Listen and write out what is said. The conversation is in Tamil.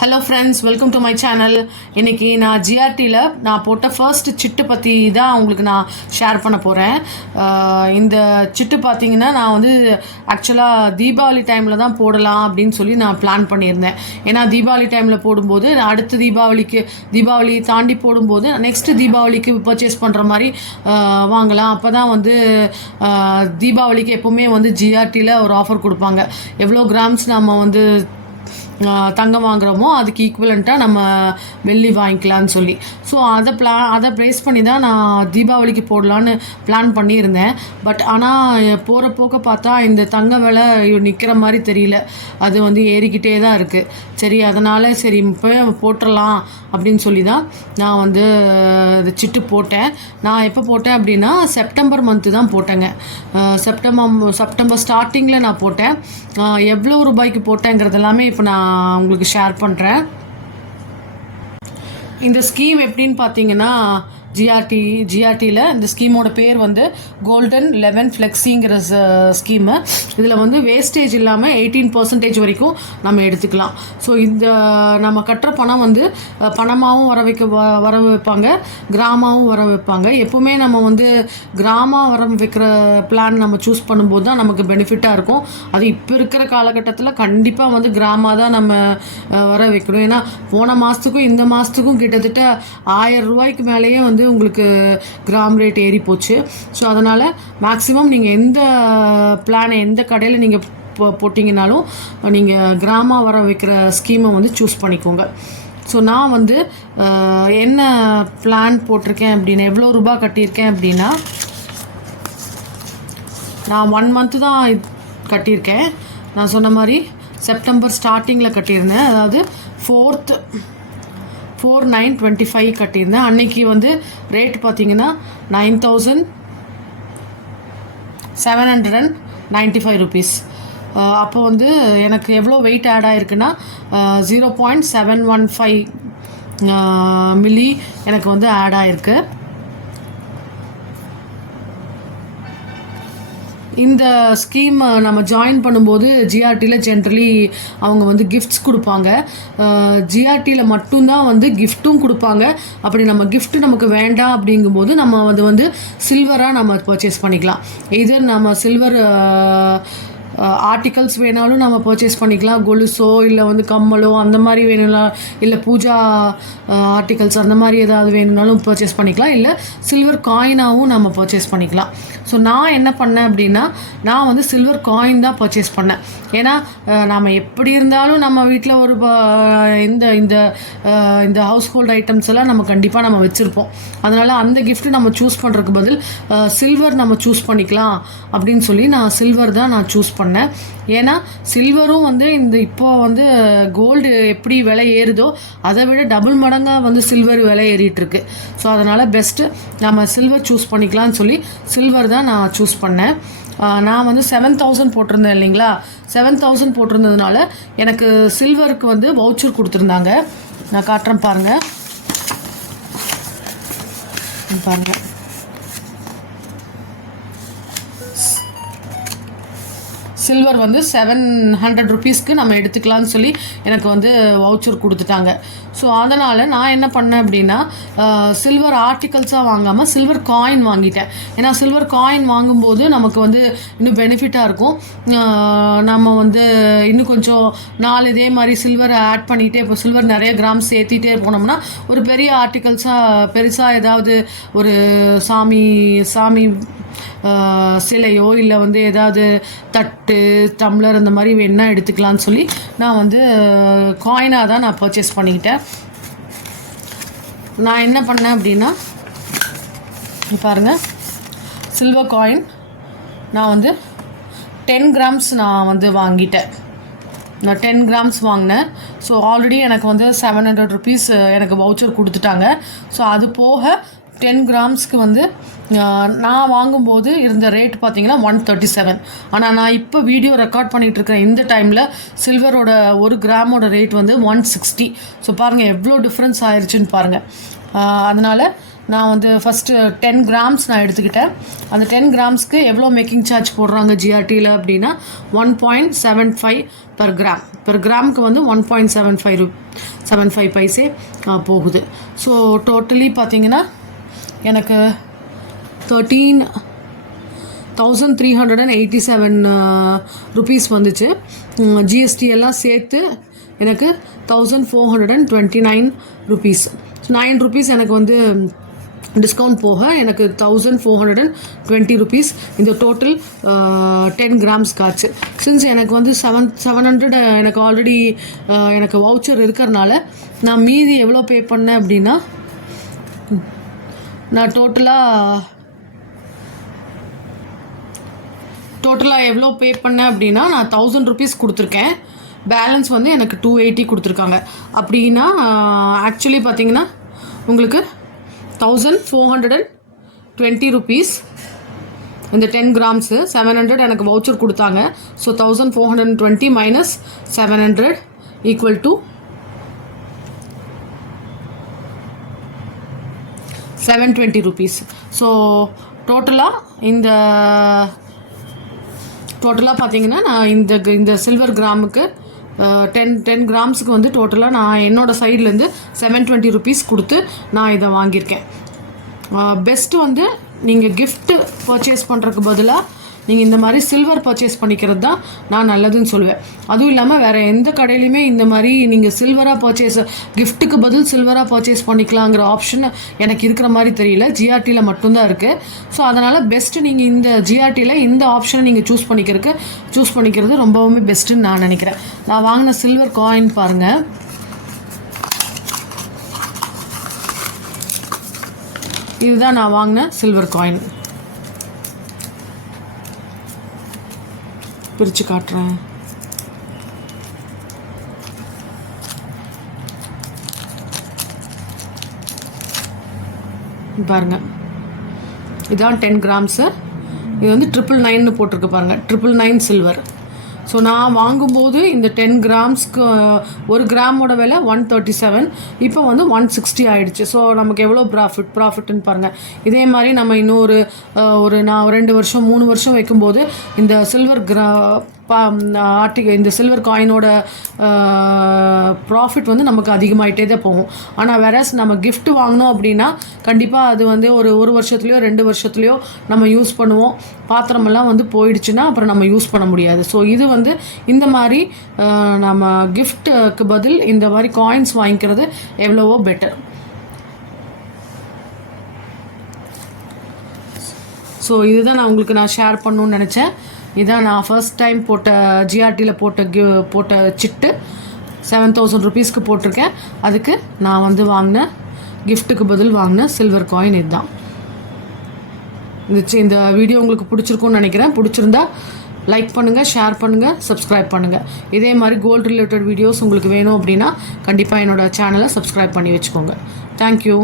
Hello friends, welcome to my channel. இன்றைக்கி நான் ஜிஆர்டியில் நான் போட்ட ஃபர்ஸ்ட் சிட்டு பற்றி தான் உங்களுக்கு நான் ஷேர் பண்ண போகிறேன். இந்த சிட்டு பார்த்திங்கன்னா நான் வந்து ஆக்சுவலாக தீபாவளி டைமில் தான் போடலாம் அப்படின்னு சொல்லி நான் பிளான் பண்ணியிருந்தேன். ஏன்னா தீபாவளி டைமில் போடும்போது அடுத்த தீபாவளி தாண்டி போடும்போது நெக்ஸ்ட்டு தீபாவளிக்கு பர்ச்சேஸ் பண்ணுற மாதிரி வாங்கலாம். அப்போ தான் வந்து தீபாவளிக்கு எப்போவுமே வந்து ஜிஆர்டியில் ஒரு ஆஃபர் கொடுப்பாங்க. எவ்வளோ கிராம்ஸ் நம்ம வந்து தங்கம் வாங்குகிறோமோ அதுக்கு ஈக்குவலண்ட்டாக நம்ம வெள்ளி வாங்கிக்கலான்னு சொல்லி அதை ப்ரைஸ் பண்ணி தான் நான் தீபாவளிக்கு போடலான்னு பிளான் பண்ணியிருந்தேன். பட் ஆனால் போகிற போக்க பார்த்தா இந்த தங்க விலை நிற்கிற மாதிரி தெரியல, அது வந்து ஏறிக்கிட்டே தான் இருக்குது. சரி, அதனால் சரி இப்போ போட்டுடலாம் அப்படின்னு சொல்லி தான் நான் வந்து இது சிட்டு போட்டேன். நான் எப்போ போட்டேன் அப்படின்னா செப்டம்பர் மந்த்து தான் போட்டேங்க. செப்டம்பர் ஸ்டார்டிங்கில் நான் போட்டேன். எவ்வளோ ரூபாய்க்கு போட்டேங்கிறது எல்லாமே இப்போ நான் உங்களுக்கு ஷேர் பண்ணுறேன். இந்த ஸ்கீம் எப்படின்னு பார்த்தீங்கன்னா ஜிஆர்டியில் இந்த ஸ்கீமோட பேர் வந்து கோல்டன் 11 ஃப்ளெக்ஸிங்கிற ஸ்கீமு. இதில் வந்து வேஸ்டேஜ் இல்லாமல் 18% வரைக்கும் நம்ம எடுத்துக்கலாம். ஸோ இந்த நம்ம கட்டுற பணம் வந்து பணமாகவும் வர வைப்பாங்க, கிராமாவும் வர வைப்பாங்க. எப்போவுமே நம்ம வந்து கிராமா வர வைக்கிற பிளான் நம்ம சூஸ் பண்ணும்போது தான் நமக்கு பெனிஃபிட்டாக இருக்கும். அது இப்போ இருக்கிற காலகட்டத்தில் கண்டிப்பாக வந்து கிராமா தான் நம்ம வர வைக்கணும். ஏன்னா போன மாதத்துக்கும் இந்த மாதத்துக்கும் கிட்டத்தட்ட 1000 ரூபாய்க்கு மேலேயே வந்து உங்களுக்கு கிராம் ரேட் ஏறி போச்சு. ஸோ அதனால் மேக்ஸிமம் நீங்கள் எந்த பிளானை எந்த கடையில் நீங்கள் போட்டிங்கனாலும் நீங்கள் கிராமா வர வைக்கிற ஸ்கீமை வந்து சூஸ் பண்ணிக்கோங்க. ஸோ நான் வந்து என்ன பிளான் போட்டிருக்கேன் அப்படின்னா, எவ்வளோ ரூபா கட்டியிருக்கேன் அப்படின்னா, நான் 1 மந்த்து தான் கட்டியிருக்கேன். நான் சொன்ன மாதிரி செப்டம்பர் ஸ்டார்டிங்கில் கட்டியிருந்தேன். அதாவது 4/9/25 கட்டியிருந்தேன். அன்றைக்கி வந்து ரேட் பார்த்திங்கன்னா 9,795 ருபீஸ். அப்போ வந்து எனக்கு எவ்வளோ வெயிட் ஆட் ஆகிருக்குன்னா 0.715 மில்லி எனக்கு வந்து ஆட் ஆகிருக்கு. இந்த ஸ்கீம் நம்ம ஜாயின் பண்ணும்போது ஜிஆர்டியில் ஜென்ரலி அவங்க வந்து கிஃப்ட்ஸ் கொடுப்பாங்க. ஜிஆர்டியில் மட்டும்தான் வந்து கிஃப்ட்டும் கொடுப்பாங்க. அப்படி நம்ம கிஃப்ட்டு நமக்கு வேண்டாம் அப்படிங்கும்போது நம்ம வந்து சில்வராக நம்ம பர்ச்சேஸ் பண்ணிக்கலாம். இதர் நம்ம சில்வர் ஆர்டிகல்ஸ் வேணாலும் நம்ம பர்ச்சேஸ் பண்ணிக்கலாம். கொலுசோ இல்லை வந்து கம்மலோ அந்த மாதிரி வேணும்னா, இல்லை பூஜா ஆர்டிகல்ஸ் அந்த மாதிரி ஏதாவது வேணும்னாலும் பர்ச்சேஸ் பண்ணிக்கலாம். இல்லை சில்வர் காயினாகவும் நம்ம பர்ச்சேஸ் பண்ணிக்கலாம். ஸோ நான் என்ன பண்ணேன் அப்படின்னா, நான் வந்து சில்வர் காயின் தான் பர்ச்சேஸ் பண்ணேன். ஏன்னா நம்ம எப்படி இருந்தாலும் நம்ம வீட்டில் ஒரு இந்த ஹவுஸ் ஹோல்ட் ஐட்டம்ஸ் எல்லாம் நம்ம கண்டிப்பாக நம்ம வச்சுருப்போம். அதனால் அந்த கிஃப்ட்டு நம்ம சூஸ் பண்ணுறதுக்கு பதில் சில்வர் நம்ம சூஸ் பண்ணிக்கலாம் அப்படின்னு சொல்லி நான் சில்வர் தான் நான் சூஸ் பண்ணேன். ஏன்னா சில்வரும் வந்து இப்போ வந்து கோல்டு எப்படி விலை ஏறுதோ அதை விட டபுள் மடங்காக வந்து சில்வர் விலை ஏறிட்டுருக்கு. ஸோ அதனால் பெஸ்ட்டு நம்ம சில்வர் சூஸ் பண்ணிக்கலாம்னு சொல்லி சில்வர் தான் நான் சூஸ் பண்ணேன். நான் வந்து 7,000 போட்டிருந்தேன் இல்லைங்களா. 7,000 போட்டிருந்ததுனால எனக்கு சில்வருக்கு வந்து வவுச்சர் கொடுத்துருந்தாங்க. நான் காட்டுறேன் பாருங்கள். சில்வர் வந்து 700 ருபீஸ்க்கு நம்ம எடுத்துக்கலான்னு சொல்லி எனக்கு வந்து வவுச்சர் கொடுத்துட்டாங்க. ஸோ அதனால் நான் என்ன பண்ணேன் அப்படின்னா, சில்வர் ஆர்டிகல்ஸாக வாங்காமல் சில்வர் காயின் வாங்கிட்டேன். ஏன்னா சில்வர் காயின் வாங்கும்போது நமக்கு வந்து இன்னும் பெனிஃபிட்டாக இருக்கும். நம்ம வந்து இன்னும் கொஞ்சம் இதே மாதிரி சில்வர் ஆட் பண்ணிகிட்டே, இப்போ சில்வர் நிறைய கிராம் சேர்த்திட்டே போனோம்னா ஒரு பெரிய ஆர்டிகல்ஸாக பெருசாக ஏதாவது ஒரு சாமி சிலையோ இல்லை வந்து ஏதாவது தட்டு டம்ளர் அந்த மாதிரி வேணா எடுத்துக்கலான்னு சொல்லி நான் வந்து காயினாக தான் நான் பர்ச்சேஸ் பண்ணிக்கிட்டேன். நான் என்ன பண்ணேன் அப்படின்னா, பாருங்கள், சில்வர் காயின் நான் வந்து 10 கிராம்ஸ் நான் வந்து வாங்கிட்டேன். நான் 10 கிராம்ஸ் வாங்கினேன். ஸோ ஆல்ரெடி எனக்கு வந்து 700 ருபீஸ் எனக்கு வவுச்சர் கொடுத்துட்டாங்க. ஸோ அது போக 10 கிராம்ஸ்க்கு வந்து நான் வாங்கும்போது இருந்த ரேட் பார்த்திங்கன்னா 137. ஆனால் நான் இப்போ வீடியோ ரெக்கார்ட் பண்ணிகிட்ருக்கேன் இந்த டைமில் சில்வரோட 1 கிராமோட ரேட் வந்து 160. ஸோ பாருங்கள் எவ்வளோ டிஃப்ரென்ஸ் ஆயிடுச்சுன்னு பாருங்கள். அதனால் நான் வந்து ஃபஸ்ட்டு 10 கிராம்ஸ் நான் எடுத்துக்கிட்டேன். அந்த 10 கிராம்ஸ்க்கு எவ்வளோ மேக்கிங் சார்ஜ் போடுறாங்க ஜிஆர்டியில் அப்படின்னா 1.75 per gram. பெர் கிராமுக்கு வந்து 1.75 பைசே போகுது. ஸோ டோட்டலி பார்த்தீங்கன்னா எனக்கு 13,387 ருபீஸ் வந்துச்சு. ஜிஎஸ்டி எல்லாம் சேர்த்து எனக்கு 1,429 ருபீஸ். 9 ருபீஸ் எனக்கு வந்து டிஸ்கவுண்ட் போக எனக்கு 1,420 ருபீஸ் இந்த டோட்டல் 10 கிராம்ஸ் காய்ச்சி. சின்ஸ் எனக்கு வந்து 700 எனக்கு ஆல்ரெடி எனக்கு வவுச்சர் இருக்கிறனால நான் மீதி எவ்வளோ பே பண்ணேன் அப்படின்னா நான் டோட்டலாக எவ்வளோ பே பண்ணேன் அப்படின்னா நான் 1,000 ருபீஸ் கொடுத்துருக்கேன். பேலன்ஸ் வந்து எனக்கு 280 கொடுத்துருக்காங்க. அப்படின்னா ஆக்சுவலி பார்த்தீங்கன்னா உங்களுக்கு 1,420 ருபீஸ் இந்த 10 கிராம்ஸு. 700 எனக்கு வவுச்சர் கொடுத்தாங்க. So 1,420 minus 700 equal to 720 rupees. So டோட்டலாக பார்த்தீங்கன்னா நான் இந்த சில்வர் கிராமுக்கு 10 கிராம்ஸுக்கு வந்து டோட்டலாக நான் என்னோடய சைட்லேருந்து 720 ருபீஸ் கொடுத்து நான் இதை வாங்கியிருக்கேன். பெஸ்ட்டு வந்து நீங்கள் கிஃப்ட்டு பர்ச்சேஸ் பண்ணுறதுக்கு பதிலாக நீங்கள் இந்த மாதிரி சில்வர் பர்ச்சேஸ் பண்ணிக்கிறது தான் நான் நல்லதுன்னு சொல்லுவேன். அதுவும் இல்லாமல் வேறு எந்த கடையிலையுமே இந்த மாதிரி நீங்கள் சில்வராக கிஃப்ட்டுக்கு பதில் சில்வராக பர்ச்சேஸ் பண்ணிக்கலாங்கிற ஆப்ஷன் எனக்கு இருக்கிற மாதிரி தெரியல. ஜிஆர்டியில் மட்டும்தான் இருக்குது. ஸோ அதனால் பெஸ்ட்டு நீங்கள் இந்த ஜிஆர்டியில் இந்த ஆப்ஷனை நீங்கள் சூஸ் பண்ணிக்கிறது ரொம்பவுமே பெஸ்ட்டுன்னு நான் நினைக்கிறேன். நான் வாங்கின சில்வர் காயின் பாருங்கள். இதுதான் நான் வாங்கின சில்வர் காயின். பிரித்து காட்டுறேன். பாருங்கள், இதுதான் 10 கிராம்ஸு. இது வந்து 999 போட்டிருக்கு பாருங்கள், 999 சில்வர். ஸோ நான் வாங்கும்போது இந்த 10 கிராம்ஸ்க்கு 1 கிராமோட விலை 137, இப்போ வந்து 160 ஆகிடுச்சு. ஸோ நமக்கு எவ்வளோ ப்ராஃபிட்னு பாருங்கள். இதே மாதிரி நம்ம இன்னொரு நான் 2 வருஷம் 3 வருஷம் வைக்கும்போது இந்த சில்வர் இந்த சில்வர் காயினோட ப்ராஃபிட் வந்து நமக்கு அதிகமாகிட்டே தான் போகும். ஆனால் வேறஸ் நம்ம கிஃப்ட் வாங்கினோம் அப்படின்னா கண்டிப்பாக அது வந்து ஒரு வருஷத்துலையோ 2 வருஷத்துலையோ நம்ம யூஸ் பண்ணுவோம். பாத்திரமெல்லாம் வந்து போயிடுச்சுன்னா அப்புறம் நம்ம யூஸ் பண்ண முடியாது. ஸோ இது வந்து இந்த மாதிரி நம்ம கிஃப்ட்டுக்கு பதில் இந்த மாதிரி காயின்ஸ் வாங்கிக்கிறது எவ்வளவோ பெட்டர். ஸோ இதுதான் நான் உங்களுக்கு ஷேர் பண்ணணுன்னு நினச்சேன். இதான் நான் ஃபர்ஸ்ட் டைம் ஜிஆர்டியில் போட்ட சிட்டு 7,000 ருபீஸ்க்கு போட்டிருக்கேன். அதுக்கு நான் வந்து வாங்கின கிஃப்ட்டுக்கு பதில் வாங்கின சில்வர் காயின் இதுதான். இந்த வீடியோ உங்களுக்கு பிடிச்சிருக்குன்னு நினைக்கிறேன். பிடிச்சிருந்தா லைக் பண்ணுங்கள், ஷேர் பண்ணுங்கள், சப்ஸ்கிரைப் பண்ணுங்கள். இதே மாதிரி கோல்டு ரிலேட்டட் வீடியோஸ் உங்களுக்கு வேணும் அப்படின்னா கண்டிப்பாக என்னோடய சேனலை சப்ஸ்கிரைப் பண்ணி வச்சுக்கோங்க. தேங்க்யூ.